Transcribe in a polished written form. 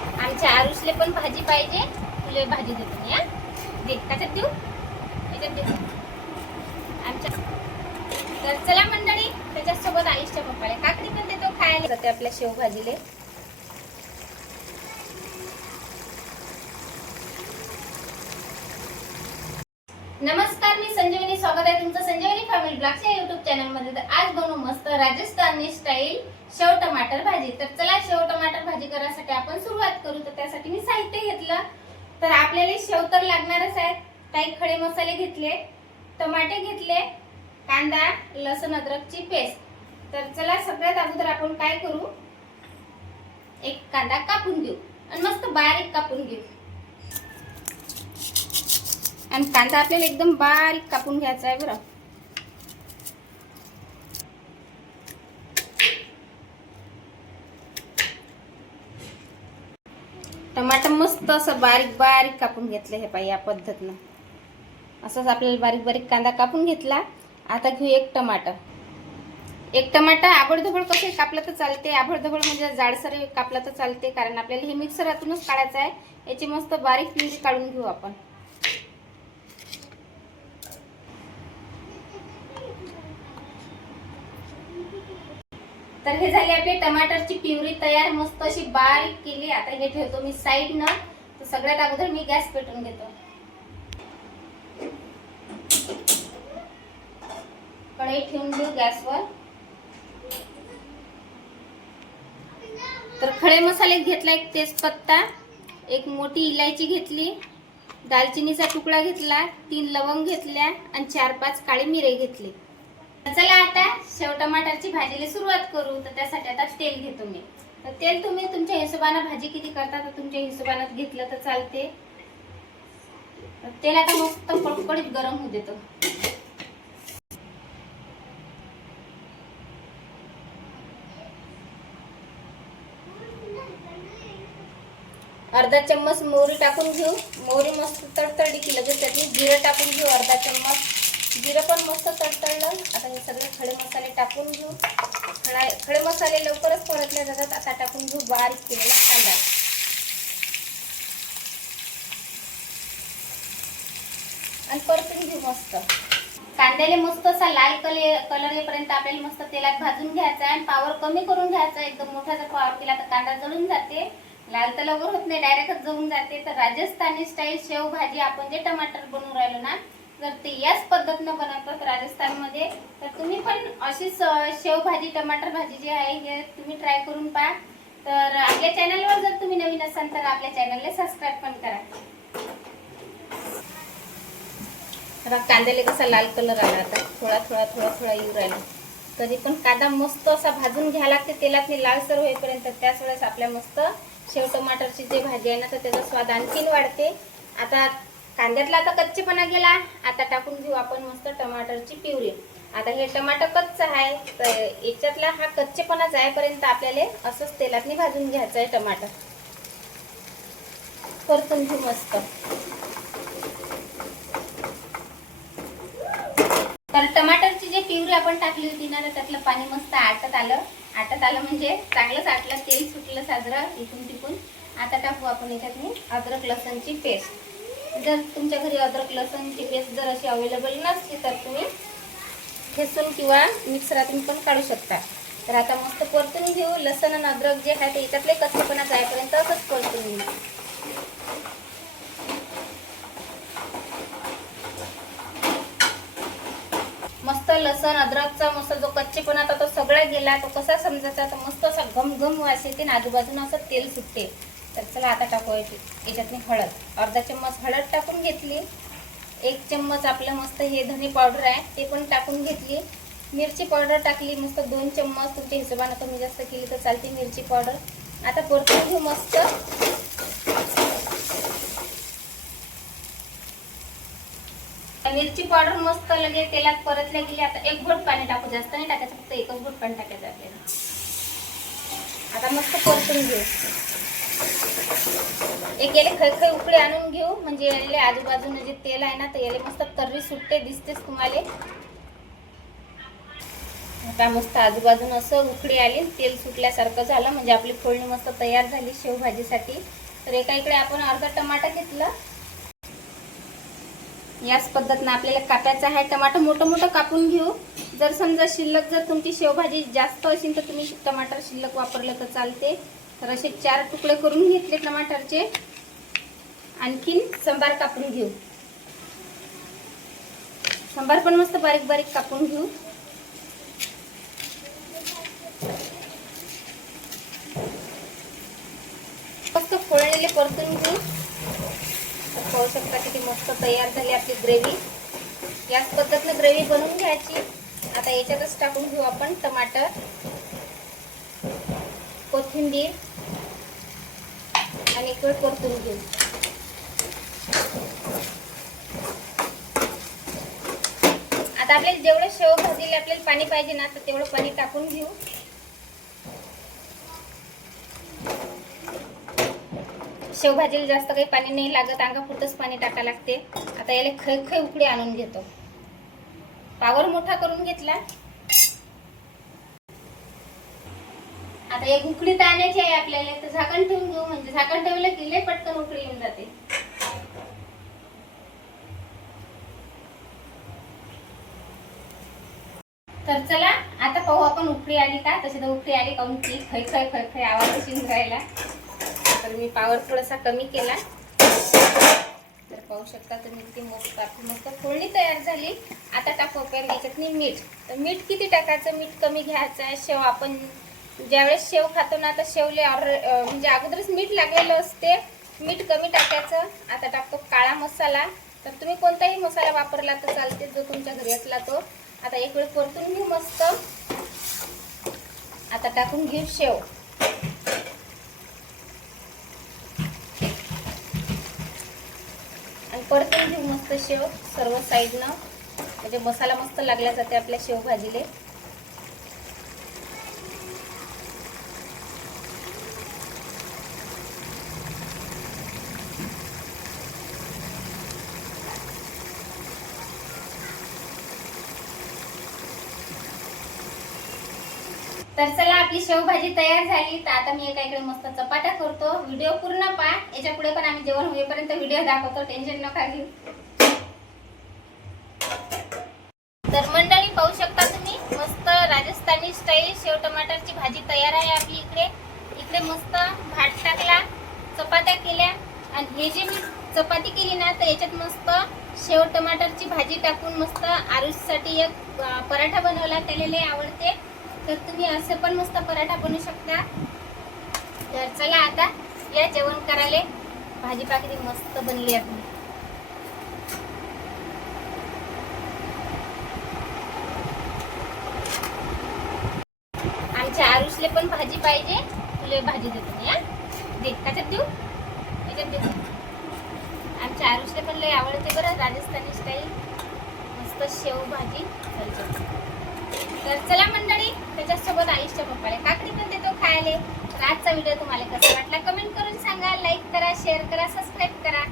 आमच्या आरुषले पण भाजी पाहिजे. तुला भाजी देतो मी. दे, त्याच्यात देऊ, याच्यात देऊ आमच्या. तर चला मंडळी, त्याच्यासोबत आयुषच्या पप्पाला काकडी पण देतो खायला. जाते आपल्या शेवभाजीले. नमस्कार, मी संजीवनी. स्वागत आहे तुमचं संजीवनी फॅमिली ब्लॉगच्या युट्यूब चॅनल मध्ये. तर आज बनवू मस्त राजस्थानी स्टाईल शेव टमाटर भाजी. तर चला शेव टमाटर भाजी करण्यासाठी आपण सुरुवात करू. तर त्यासाठी मी साहित्य घेतलं. तर आपल्याला शेव तर लागणारच आहे. काही खडे मसाले घेतले, टमाटे घेतले, कांदा, लसूण, अद्रकची पेस्ट. तर चला सगळ्यात अगोदर आपण काय करू, एक कांदा कापून घेऊ आणि मस्त बारीक कापून घेऊ. आणि कांदा आपल्याला एकदम बारीक कापून घ्यायचा आहे बरं. टमाटर मस्त असं बारीक बारीक कापून घेतलं. हे पाहिजे या पद्धतीनं असंच आपल्याला बारीक बारीक कांदा कापून घेतला. आता घेऊ एक टमाटर. एक टमाटर आबडधोबड कसं कापलं तर चालते, आबडधोबड म्हणजे जाडसर कापलं तर चालते, कारण आपल्याला हे मिक्सरातूनच काढायचं आहे. याची मस्त बारीक प्युरी काढून घेऊ आपण. तर हे झाले आपले टमाटरची प्युरी तयार, मस्त अशी बारीक केली. आता हे ठेवतो मी साईड न. तर सगळ्यात अगोदर मी गॅस पेटवून घेतो. कढई ठेवून घेऊ गॅसवर. तर खडे मसाले घेतला, एक तेजपत्ता, एक मोठी इलायची घेतली, दालचिनीचा तुकडा घेतला, 3 लवंग घेतल्या आणि 4-5 काळे मिरे घेतले. चला आता शेव टमाटरची भाजीला सुरुवात करू. तर त्यासाठी आता तेल घेतो मी. तर तेल तुम्ही तुमच्या हिशोबाने भाजी किती करता तर तुमच्या हिशोबाने घेतलं तर चालते. तेल आता मस्त कडकडीत गरम होऊ देतो. अर्धा चम्मच मोहरी टाकून घेऊ. मोहरी मस्त तडतडली की लगेच त्यात जिरं टाकून घेऊ. अर्धा चम्मच जिरं पण मस्त तडतडलं. आता हे सगळे खडे मसाले टाकून घेऊ. खडे मसाले लवकरच परतले जातात. आता टाकून घेऊ बारीक केलेला कांदा आणि परतून घेऊ मस्त. कांद्याला मस्त असा लाल कलर येईपर्यंत आपल्याला मस्त तेलात भाजून घ्यायचा आहे. आणि पावर कमी करून घ्यायचा. एकदम मोठा जर पावर केला तर कांदा जळून जाते. लाल तर लवकर होत नाही, डायरेक्टच जळून जाते. तर राजस्थानी स्टाईल शेव भाजी आपण जे टमाटर बनवून राहिलो ना, तर ते याच पद्धतीनं बनवतात राजस्थानमध्ये. तर तुम्ही पण अशीच शेव भाजी टमाटर भाजी जी आहे हे तुम्ही ट्राय करून पहा. तर आपल्या चॅनलवर जर तुम्ही नवीन असाल तर आपल्या चॅनलला सबस्क्राईब पण करा. तर कांद्याला कसा लाल कलर आला, आता थोडा थोडा थोडा थोडा येऊ राहिला. तरी पण कांदा मस्त असा भाजून घ्यायला लागते तेलात लालसर होईपर्यंत. त्याच वेळेस आपल्या मस्त शेव टमाटरची जी भाजी आहे ना तर त्याचा स्वाद आणखीन वाढते. आता कांद्यातला आता कच्चेपणा गेला. आता टाकून घेऊ आपण मस्त टमाटरची प्युरी. आता हे टमाटर कच्चं आहे तर याच्यातला हा कच्चेपणा जाईपर्यंत आपल्याला असंच तेलात भाजून घ्यायचं आहे. टमाटर परतून घेऊ मस्त. तर टमाटरची जी प्युरी आपण टाकली होती ना तर त्यातलं पाणी मस्त आटत आलं म्हणजे चांगलंच आटलं, तेल सुटलं साजरं इथून तिकून. आता टाकू आपण याच्यात अद्रक लसणची पेस्ट. जर तुमच्या घरी अद्रक लसणची पेस्ट जर अशी अवेलेबल नसली तर तुम्ही ठेसून किंवा मिक्सरातून पण काढू शकता. तर आता मस्त परतून घेऊ. लसण आणि अद्रक जे आहे ते याच्यातले कच्चेपणा जाईपर्यंत असंच परतून घेऊ. मस्त लसण अद्रकचा मस्त जो कच्चेपणा तो सगळा गेला. तो कसा समजायचा, तर मस्त असा घमघम वास येते आणि आजूबाजूला असं तेल सुटते. तर चला आता टाकू याच्यातनी हळद. अर्धा चम्मच हळद टाकून घेतली. 1 चम्मच आपलं मस्त हे धने पावडर आहे ते पण टाकून घेतली. मिरची पावडर टाकली मस्त 2 चम्मच. तुमच्या हिशोबाने कमी जास्त केली तर चालते मिरची पावडर. आता परतून घेऊ मस्त. मिरची पावडर मस्त लगे तेलात परतल्या गेली. आता 1 घोट पाणी टाकू, जास्त नाही टाकायचं, फक्त 1च घोट पाणी टाकायचं आपल्याला. आता मस्त परतून घेऊ. एक याले खळखळ उकळी आणून घेऊ, म्हणजे याले आजूबाजूने जे तेल आहे ना तर याले मस्त तर्री सुटते, दिसतेच तुम्हाला. आता मस्त आजूबाजून असं उकळी आली, तेल सुटल्यासारखं झालं म्हणजे आपली फोडणी मस्त तयार झाली शेवभाजीसाठी. तर एका इकडे आपण अर्धा टमाटा घेतलं. याच पद्धतीने आपल्याला कापायचं आहे. टमाटर मोठं मोठं कापून घेऊ. जर समजा शिल्लक जर तुमची शेवभाजी जास्त असेल तर तुम्ही टमाटर शिल्लक वापरलं तर चालते. तर असे 4 तुकडे करून घेतले टमाटरचे. आणखीन सांबार कापून घेऊ. सांबार पण मस्त बारीक बारीक कापून घेऊ. मस्त फोडणीले परतून घेऊ. पाहू शकता किती मस्त तयार झाली आपली ग्रेव्ही. याच पद्धतीने ग्रेव्ही बनवून घ्यायची. आता याच्यातच टाकून घेऊ आपण टमाटर, कोथिंबीर आणि एक वेळ परतून घेऊ. आता आपल्याला जेवढं शेव भाजीला आपल्याला पाणी पाहिजे ना तर तेवढं पाणी टाकून घेऊ. शेवभाजीला जास्त काही पाणी नाही लागत, अंगापुरतंच पाणी टाकायला लागते. आता याला खै उकळी आणून घेतो. पावर मोठा करून घेतला. आता एक उकळी आणायची आहे आपल्याला, तर झाकण ठेवून घेऊ. म्हणजे झाकण ठेवलं की लय पटकन उकळी येऊन जाते. तर चला आता पाहू आपण उकळी आली का. तशी तर उकळी आली काऊन की खै खै खै खै आवाज येऊन राहिला. तर मी पावर थोडासा कमी केला. तर पाहू शकता तुम्ही किती मस्त फोडणी तयार झाली. आता टाकू आपण याच्यात मीठ. तर मीठ किती टाकायचं, मीठ कमी घ्यायचं आहे. शेव आपण ज्यावेळेस शेव खातो ना तर शेवले म्हणजे अगोदरच मीठ लागलेलं असते, मीठ कमी टाकायचं. आता टाकतो काळा मसाला. तर तुम्ही कोणताही मसाला वापरला तर चालते, जो तुमच्या घरी असला तो. आता एक वेळ परतून घेऊ मस्त. आता टाकून घेऊ शेव. आणि परतून घेऊ मस्त शेव सर्व साईडनं, म्हणजे मसाला मस्त लागला जाते आपल्या शेव भाजीले. तर चला आपली शेवभाजी तयार झाली. तर आता मी एका इकडे मस्त चपात्या करतो. व्हिडिओ पूर्ण पहा. याच्या पुढे पण आम्ही जेवण होईपर्यंत व्हिडिओ दाखवतो, टेन्शन नका घेऊ. तर मंडळी पाहू शकता तुम्ही मस्त राजस्थानी स्टाईल शेव टमाटरची भाजी तयार आहे आपली इकडे. इकडे मस्त भात टाकला, चपात्या केल्या. आणि हे जे मी चपाती केली ना तर याच्यात मस्त शेव टमाटरची भाजी टाकून मस्त आरुषसाठी एक पराठा बनवला. त्याला लय आवडते. तर तुम्ही असं पण मस्त पराठा बनवू शकता. तर चला आता या जेवण करायला. भाजी पाकळी मस्त बनली आपली. आमच्या आरुषले पण भाजी पाहिजे. तुला भाजी देतो मी. दे त्याच्यात देऊ, याच्यात देऊ. आमच्या आरुषले पण लय आवडते बरं राजस्थानी स्टाईल मस्त शेव भाजी. तर चला मंडळी, त्याच्यासोबत आयुषच्या पप्पाला काकडी पण देतो खायला. तर आजचा व्हिडिओ तुम्हाला कसा वाटला कमेंट करून सांगा. लाईक करा, शेअर करा, सबस्क्राईब करा.